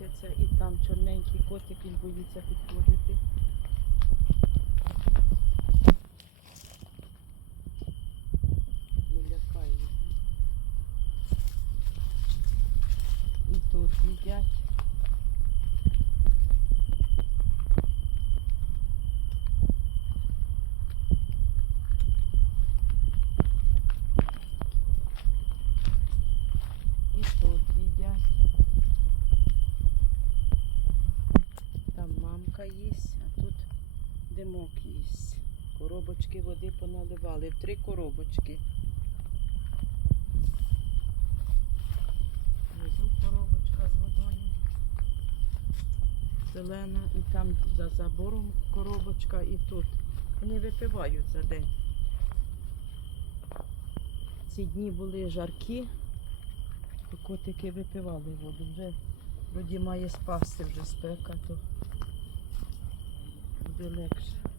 крутяться, і там чорненький котик, він боїться підходити. Не лякає. І тут їдять. І тут їдять. Там мамка їсть, а тут димок їсть. Коробочки води поналивали. В три коробочки. Внизу коробочка з водою. Зелена і там за забором коробочка і тут. Вони випивають за день. Ці дні були жаркі, то котики випивали воду. Вже вроді має спасти вже спека, то relax.